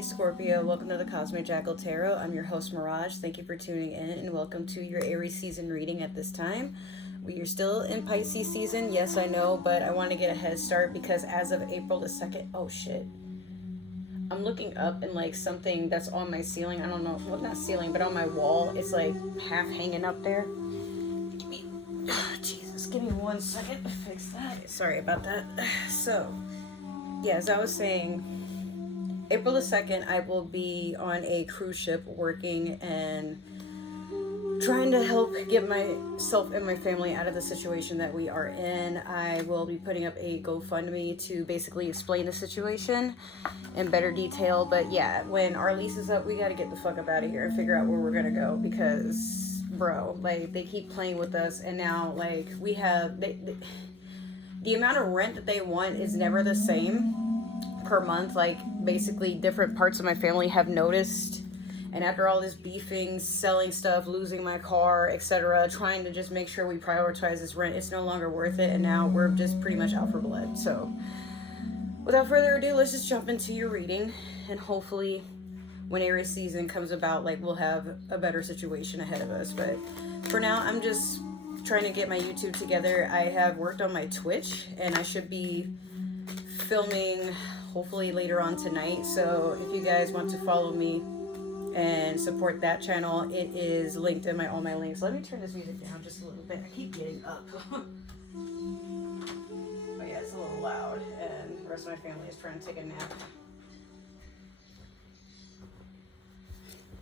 Hey Scorpio, welcome to the Cosmic Jackal Tarot. I'm your host Mirage. Thank you for tuning in and welcome to your Aries season reading at this time. We are still in Pisces season, yes I know, but I want to get a head start because as of April the 2nd, oh shit. I'm looking up and like something that's on my ceiling, I don't know, well not ceiling, but on my wall, it's like half hanging up there. Jesus, give me 1 second to fix that. Sorry about that. So, yeah, as I was saying, April the 2nd, I will be on a cruise ship working and trying to help get myself and my family out of the situation that we are in. I will be putting up a GoFundMe to basically explain the situation in better detail. But yeah, when our lease is up, we got to get the fuck up out of here and figure out where we're going to go because, bro, like, they keep playing with us. And now, like, we have... the amount of rent that they want is never the same per month. Like, basically different parts of my family have noticed, and after all this beefing, selling stuff, losing my car, etc., trying to just make sure we prioritize this rent, it's no longer worth it, and now we're just pretty much out for blood. So without further ado, let's just jump into your reading, and hopefully when Aries season comes about, like, we'll have a better situation ahead of us. But for now, I'm just trying to get my YouTube together. I have worked on my Twitch, and I should be filming hopefully later on tonight. So if you guys want to follow me and support that channel, it is linked in all my links. Let me turn this music down just a little bit. I keep getting up. But yeah, it's a little loud, and the rest of my family is trying to take a nap.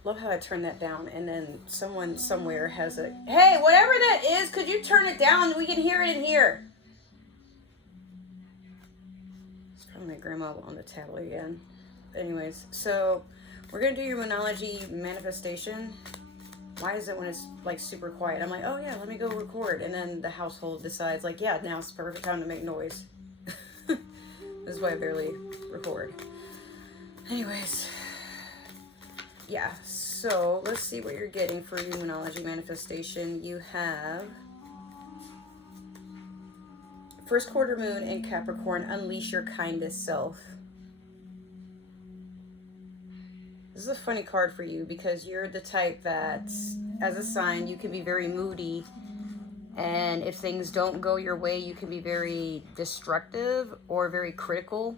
Love how I turn that down, and then someone somewhere has a, hey, whatever that is, could you turn it down? We can hear it in here. It's probably my grandma on the tablet again. Anyways, so we're gonna do your Moonology manifestation. Why is it when it's like super quiet? I'm like, oh yeah, let me go record, and then the household decides like, yeah, now's the perfect time to make noise. This is why I barely record. Anyways. Yeah, so let's see what you're getting for your Moonology manifestation. You have first quarter moon in Capricorn, unleash your kindest self. This is a funny card for you because you're the type that, as a sign, you can be very moody, and if things don't go your way, you can be very destructive or very critical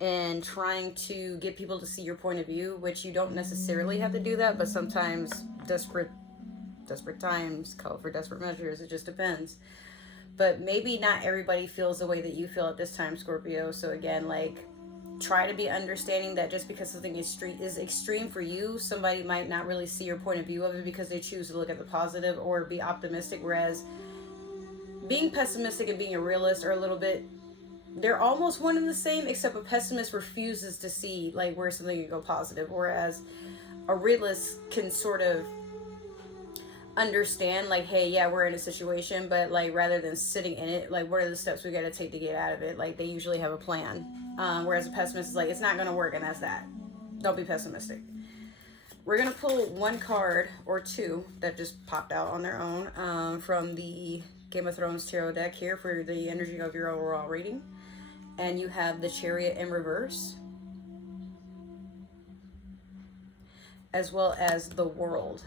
and trying to get people to see your point of view, which you don't necessarily have to do that, but sometimes desperate times call for desperate measures. It just depends. But maybe not everybody feels the way that you feel at this time, Scorpio. So again, like, try to be understanding that just because something is extreme for you, somebody might not really see your point of view of it because they choose to look at the positive or be optimistic, whereas being pessimistic and being a realist are a little bit, they're almost one and the same, except a pessimist refuses to see like where something can go positive, whereas a realist can sort of understand like, hey, yeah, we're in a situation, but like rather than sitting in it, like what are the steps we got to take to get out of it? Like they usually have a plan, whereas a pessimist is like, it's not going to work, and that's that. Don't be pessimistic. We're going to pull one card or two that just popped out on their own from the Game of Thrones tarot deck here for the energy of your overall reading. And you have the Chariot in reverse, as well as the World.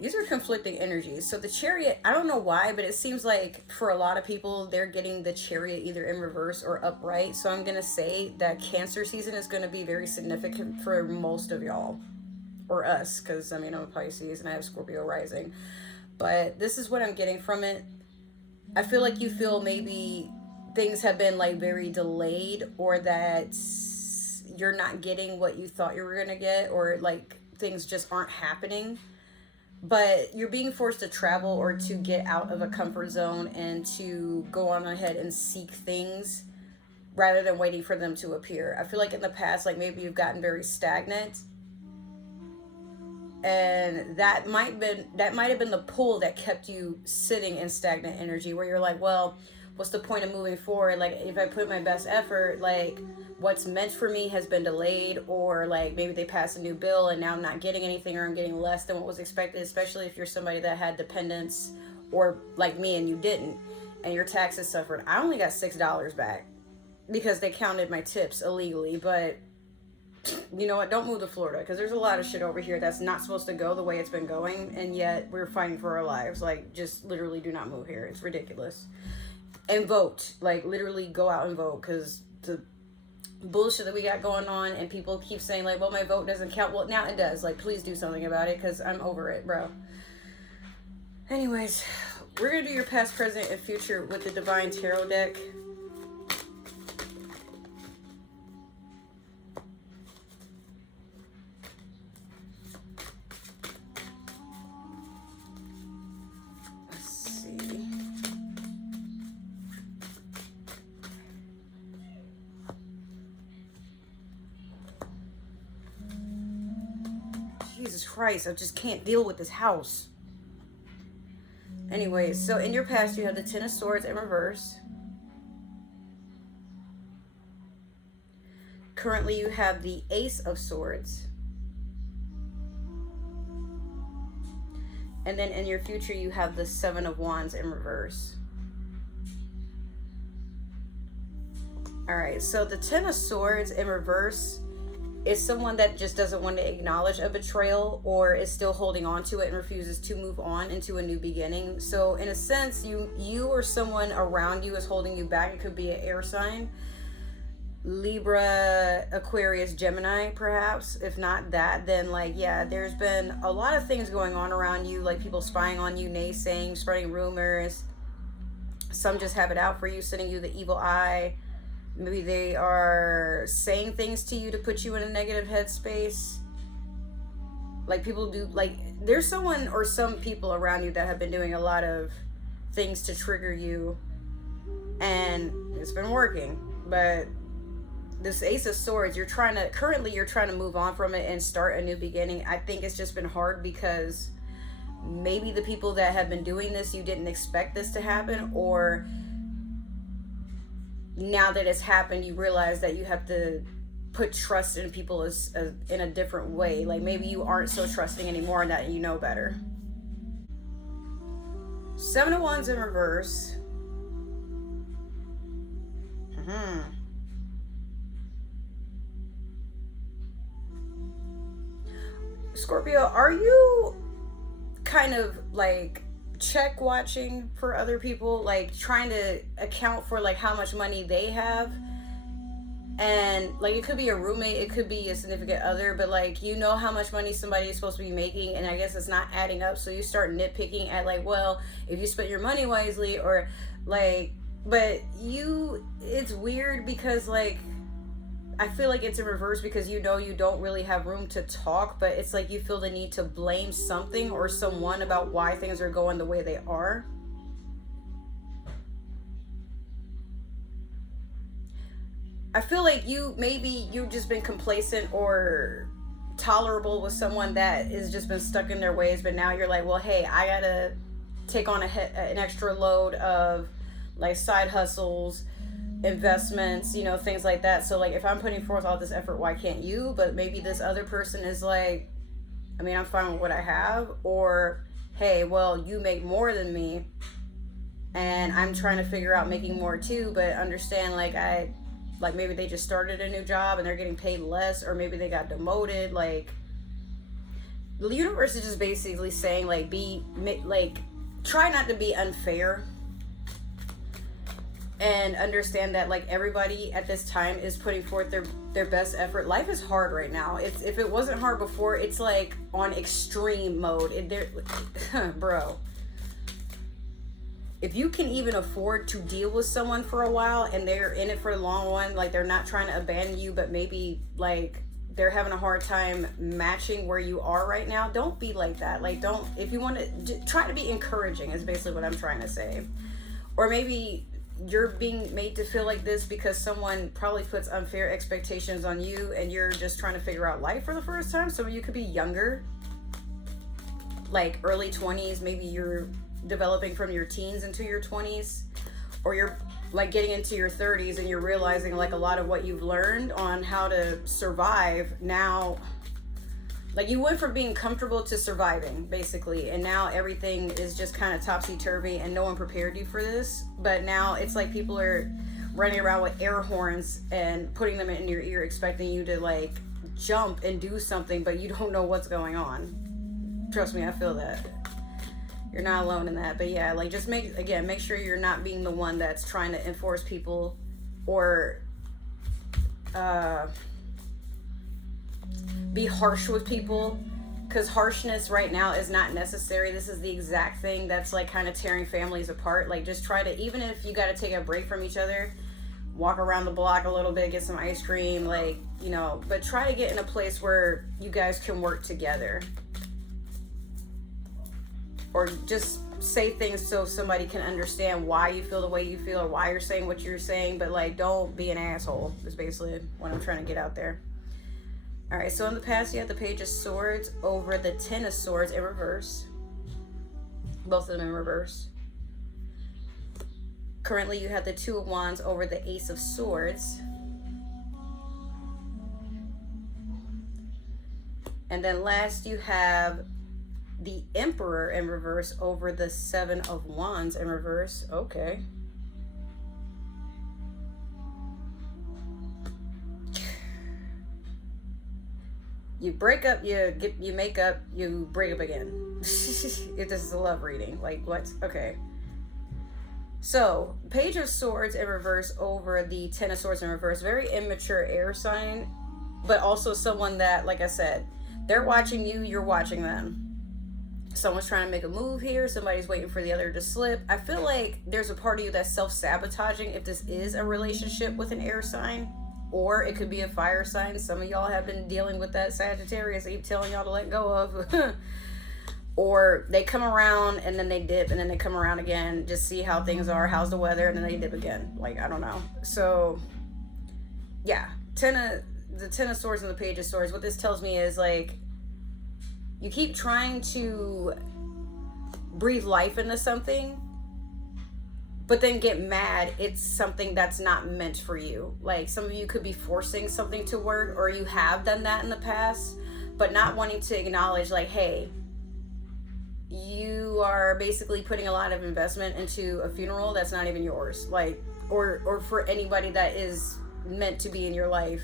These are conflicting energies. So the Chariot, I don't know why, but it seems like for a lot of people, they're getting the Chariot either in reverse or upright. So I'm going to say that Cancer season is going to be very significant for most of y'all. Or us, because I mean, I'm a Pisces and I have Scorpio rising. But this is what I'm getting from it. I feel like you feel maybe things have been like very delayed, or that you're not getting what you thought you were going to get, or like things just aren't happening. But you're being forced to travel or to get out of a comfort zone and to go on ahead and seek things rather than waiting for them to appear. I feel like in the past, like maybe you've gotten very stagnant, and that might have been the pull that kept you sitting in stagnant energy, where you're like, well, what's the point of moving forward? Like, if I put my best effort, like what's meant for me has been delayed, or like maybe they passed a new bill and now I'm not getting anything, or I'm getting less than what was expected, especially if you're somebody that had dependents, or like me and you didn't, and your taxes suffered. I only got $6 back. because they counted my tips illegally. But you know what? Don't move to Florida, because there's a lot of shit over here that's not supposed to go the way it's been going, and yet we're fighting for our lives. Like, just literally do not move here. It's ridiculous. And vote. Like, literally go out and vote, because the bullshit that we got going on, and people keep saying, like, well, my vote doesn't count. Well, now it does. Like, please do something about it, because I'm over it, bro. Anyways, we're going to do your past, present, and future with the Divine Tarot deck. Jesus Christ, I just can't deal with this house. Anyways, so in your past, you have the Ten of Swords in reverse. Currently, you have the Ace of Swords. And then in your future, you have the Seven of Wands in reverse. Alright, so the Ten of Swords in reverse is someone that just doesn't want to acknowledge a betrayal, or is still holding on to it and refuses to move on into a new beginning. So in a sense, you or someone around you is holding you back. It could be an air sign, Libra, Aquarius, Gemini, perhaps. If not that, then like, yeah, there's been a lot of things going on around you, like people spying on you, naysaying, spreading rumors. Some just have it out for you, sending you the evil eye. Maybe they are saying things to you to put you in a negative headspace. Like people do, like there's someone or some people around you that have been doing a lot of things to trigger you, and it's been working. But this Ace of Swords, currently you're trying to move on from it and start a new beginning. I think it's just been hard because maybe the people that have been doing this, you didn't expect this to happen, or now that it's happened, you realize that you have to put trust in people as in a different way. Like maybe you aren't so trusting anymore, and that you know better. Seven of Wands in reverse. Scorpio, are you kind of like check watching for other people, like trying to account for like how much money they have? And like it could be a roommate, it could be a significant other, but like you know how much money somebody is supposed to be making, and I guess it's not adding up, so you start nitpicking at like, well, if you spent your money wisely, or like, but it's weird because like I feel like it's in reverse because you know you don't really have room to talk, but it's like you feel the need to blame something or someone about why things are going the way they are. I feel like you've just been complacent or tolerable with someone that has just been stuck in their ways, but now you're like, well, hey, I gotta take on an extra load of like side hustles, investments, you know, things like that. So like if I'm putting forth all this effort, why can't you? But maybe this other person is like, I mean, I'm fine with what I have. Or hey, well, you make more than me and I'm trying to figure out making more too, but understand like maybe they just started a new job and they're getting paid less, or maybe they got demoted. Like the universe is just basically saying like try not to be unfair, and understand that like everybody at this time is putting forth their best effort. Life is hard right now. If it wasn't hard before, it's like on extreme mode. Bro, if you can even afford to deal with someone for a while and they're in it for the long one, like they're not trying to abandon you, but maybe like they're having a hard time matching where you are right now, don't be like that. Like if you want to try to be encouraging is basically what I'm trying to say. Or maybe you're being made to feel like this because someone probably puts unfair expectations on you and you're just trying to figure out life for the first time. Some of you could be younger, like early 20s. Maybe you're developing from your teens into your 20s, or you're like getting into your 30s and you're realizing like a lot of what you've learned on how to survive now. Like you went from being comfortable to surviving basically, and now everything is just kind of topsy-turvy and no one prepared you for this. But now it's like people are running around with air horns and putting them in your ear, expecting you to like jump and do something, but you don't know what's going on. Trust me, I feel that. You're not alone in that. But yeah, like just make sure you're not being the one that's trying to enforce people or be harsh with people, because harshness right now is not necessary. This is the exact thing that's like kind of tearing families apart. Like just try to, even if you got to take a break from each other, walk around the block a little bit, get some ice cream, like, you know, but try to get in a place where you guys can work together. Or just say things so somebody can understand why you feel the way you feel or why you're saying what you're saying, but like don't be an asshole is basically what I'm trying to get out there. All right, so in the past you had the Page of Swords over the Ten of Swords in reverse. Both of them in reverse. Currently you have the Two of Wands over the Ace of Swords. And then last you have the Emperor in reverse over the Seven of Wands in reverse. Okay. You break up, you make up, you break up again. This is a love reading. Like what? Okay. So, Page of Swords in reverse over the Ten of Swords in reverse. Very immature air sign, but also someone that, like I said, they're watching you, you're watching them. Someone's trying to make a move here. Somebody's waiting for the other to slip. I feel like there's a part of you that's self-sabotaging if this is a relationship with an air sign. Or it could be a fire sign. Some of y'all have been dealing with that Sagittarius I keep telling y'all to let go of. Or they come around and then they dip and then they come around again. Just see how things are. How's the weather? And then they dip again. Like, I don't know. So, yeah. The Ten of Swords and the Page of Swords. What this tells me is, like, you keep trying to breathe life into something, but then get mad it's something that's not meant for you. Like, some of you could be forcing something to work, or you have done that in the past, but not wanting to acknowledge, like, hey, you are basically putting a lot of investment into a funeral that's not even yours. Like, or for anybody that is meant to be in your life.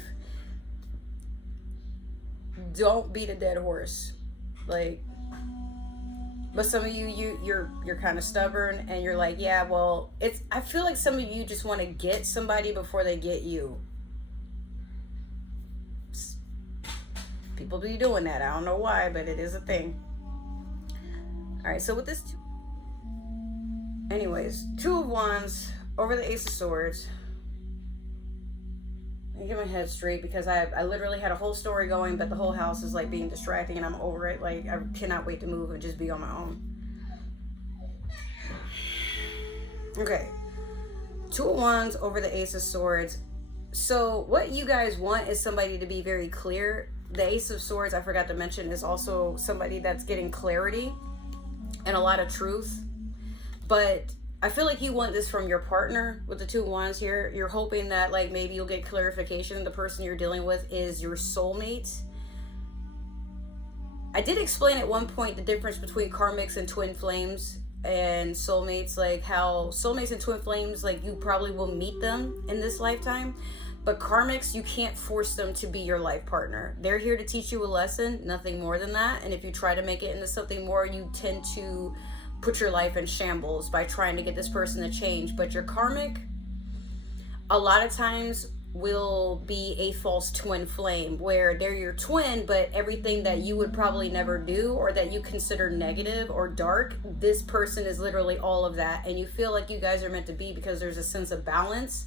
Don't beat a dead horse. Like, but some of you're kind of stubborn and you're like, yeah, well, I feel like some of you just want to get somebody before they get you. People be doing that. I don't know why, but it is a thing. All right, so with this, anyways, Two of Wands over the Ace of Swords. I get my head straight because I literally had a whole story going, but the whole house is like being distracting and I'm over it. Like, I cannot wait to move and just be on my own. Okay. Two of Wands over the Ace of Swords. So what you guys want is somebody to be very clear. The Ace of Swords, I forgot to mention, is also somebody that's getting clarity and a lot of truth. But I feel like you want this from your partner with the Two of Wands here. You're hoping that, like, maybe you'll get clarification. The person you're dealing with is your soulmate. I did explain at one point the difference between karmics and twin flames and soulmates. Like, how soulmates and twin flames, like, you probably will meet them in this lifetime. But karmics, you can't force them to be your life partner. They're here to teach you a lesson, nothing more than that. And if you try to make it into something more, you tend to put your life in shambles by trying to get this person to change. But your karmic, a lot of times, will be a false twin flame where they're your twin, but everything that you would probably never do or that you consider negative or dark, this person is literally all of that. And you feel like you guys are meant to be because there's a sense of balance.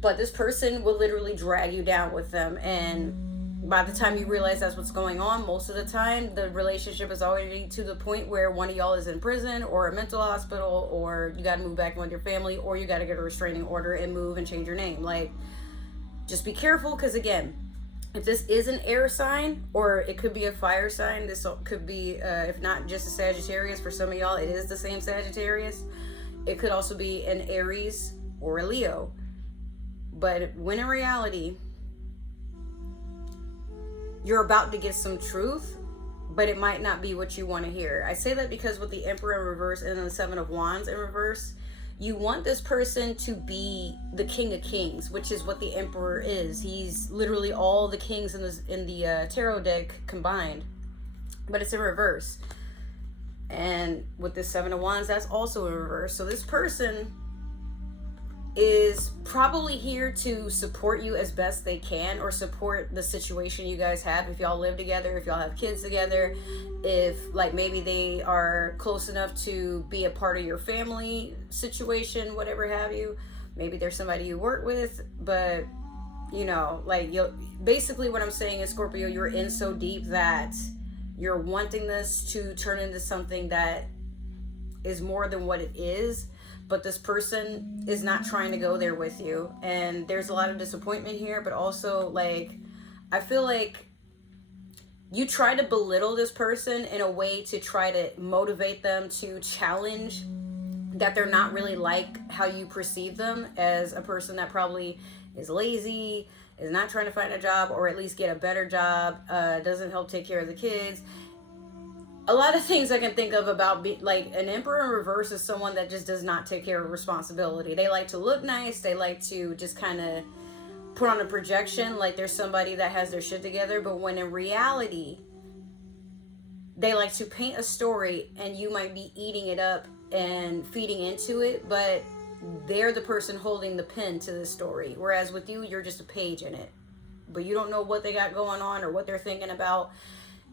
But this person will literally drag you down with them. And by the time you realize that's what's going on, most of the time, the relationship is already to the point where one of y'all is in prison or a mental hospital, or you got to move back in with your family, or you got to get a restraining order and move and change your name. Like, just be careful, because again, if this is an air sign, or it could be a fire sign, this could be, if not just a Sagittarius, for some of y'all, it is the same Sagittarius. It could also be an Aries or a Leo. But when in reality, you're about to get some truth, but it might not be what you want to hear. I say that because with the Emperor in reverse and the Seven of Wands in reverse, You want this person to be the king of kings, which is what the emperor is. He's literally all the kings in the tarot deck combined, but it's in reverse. And with the Seven of Wands, that's also in reverse. So this person is probably here to support you as best they can, or support the situation you guys have. If y'all live together, if y'all have kids together, if like maybe they are close enough to be a part of your family situation, whatever have you. Maybe there's somebody you work with, but you know, like, you basically what I'm saying is, Scorpio, you're in so deep that you're wanting this to turn into something that is more than what it is. But this person is not trying to go there with you. And there's a lot of disappointment here, but also, like, I feel like you try to belittle this person in a way to try to motivate them to challenge that they're not really like how you perceive them, as a person that probably is lazy, is not trying to find a job, or at least get a better job, doesn't help take care of the kids. A lot of things I can think of about like an emperor in reverse is someone that just does not take care of responsibility. They like to look nice. They like to just kind of put on a projection like there's somebody that has their shit together. But when in reality, they like to paint a story and you might be eating it up and feeding into it, but they're the person holding the pen to the story. Whereas with you, you're just a page in it. But you don't know what they got going on or what they're thinking about.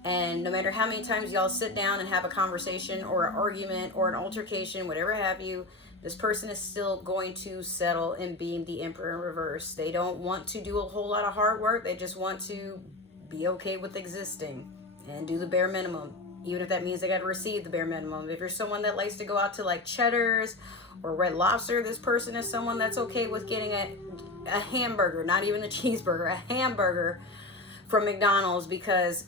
And no matter how many times y'all sit down and have a conversation or an argument or an altercation, whatever have you, this person is still going to settle in being the emperor in reverse. They don't want to do a whole lot of hard work. They just want to be okay with existing and do the bare minimum, even if that means they got to receive the bare minimum. If you're someone that likes to go out to like Cheddar's or Red Lobster, this person is someone that's okay with getting a hamburger, not even a cheeseburger, a hamburger from McDonald's, because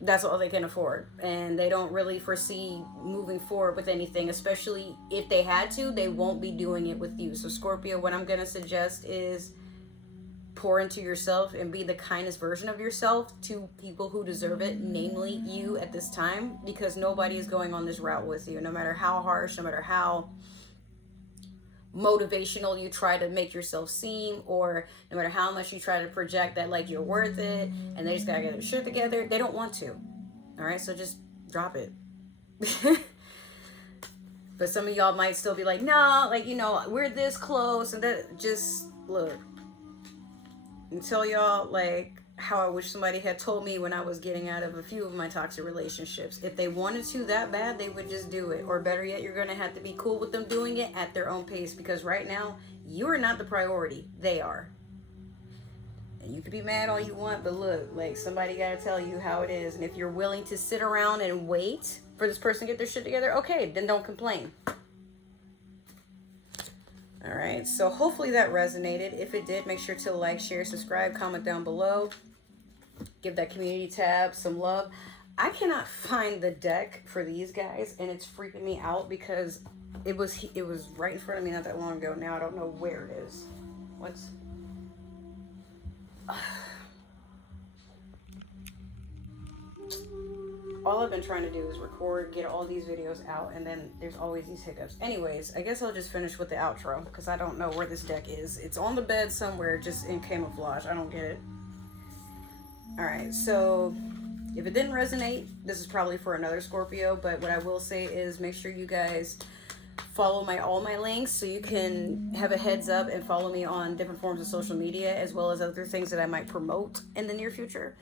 that's all they can afford, and they don't really foresee moving forward with anything. Especially if they had to, they won't be doing it with you. So Scorpio, what I'm going to suggest is pour into yourself and be the kindest version of yourself to people who deserve it, namely you at this time, because nobody is going on this route with you. No matter how harsh, no matter how motivational you try to make yourself seem, or no matter how much you try to project that like you're worth it and they just gotta get their shit together, they don't want to. All right, so just drop it. But some of y'all might still be like, no, like, you know, we're this close, and that, just look and tell y'all like how I wish somebody had told me when I was getting out of a few of my toxic relationships. If they wanted to that bad, they would just do it. Or better yet, you're going to have to be cool with them doing it at their own pace, because right now you are not the priority. They are. And you can be mad all you want, but look, like, somebody got to tell you how it is. And if you're willing to sit around and wait for this person to get their shit together, okay, then don't complain. All right, so hopefully that resonated. If it did, make sure to like, share, subscribe, comment down below. Give that community tab some love. I cannot find the deck for these guys, and it's freaking me out because it was right in front of me not that long ago. Now I don't know where it is. What's... all I've been trying to do is record, get all these videos out, and then there's always these hiccups. Anyways, I guess I'll just finish with the outro because I don't know where this deck is. It's on the bed somewhere, just in camouflage. I don't get it. All right, so if it didn't resonate, this is probably for another Scorpio, but what I will say is make sure you guys follow all my links so you can have a heads up and follow me on different forms of social media, as well as other things that I might promote in the near future.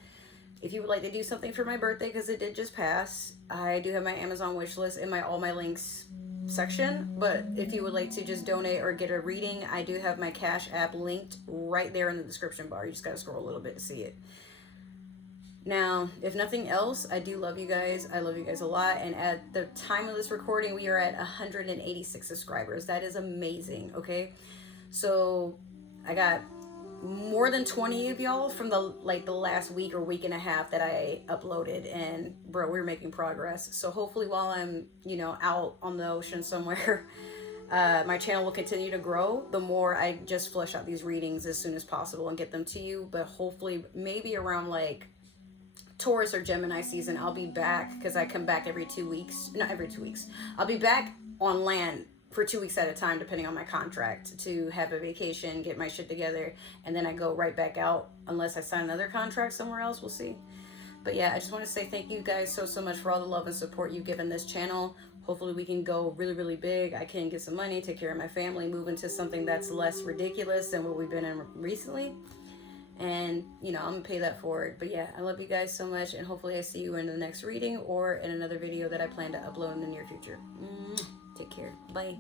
If you would like to do something for my birthday, because it did just pass, I do have my Amazon wish list in my all my links section. But if you would like to just donate or get a reading, I do have my Cash App linked right there in the description bar. You just got to scroll a little bit to see it. Now, if nothing else, I do love you guys. I love you guys a lot. And at the time of this recording, we are at 186 subscribers. That is amazing, okay? So I got more than 20 of y'all from the last week or week and a half that I uploaded, and bro, we're making progress. So hopefully while I'm, out on the ocean somewhere, my channel will continue to grow the more I just flesh out these readings as soon as possible and get them to you. But hopefully maybe around like Taurus or Gemini season, I'll be back, because I come back every 2 weeks. Not every 2 weeks. I'll be back on land for 2 weeks at a time, depending on my contract, to have a vacation, get my shit together, and then I go right back out unless I sign another contract somewhere else. We'll see. But yeah, I just want to say thank you guys so much for all the love and support you've given this channel. Hopefully we can go really, really big. I can get some money, take care of my family, move into something that's less ridiculous than what we've been in recently. And, you know, I'm going to pay that forward. But yeah, I love you guys so much. And hopefully I see you in the next reading or in another video that I plan to upload in the near future. Take care. Bye.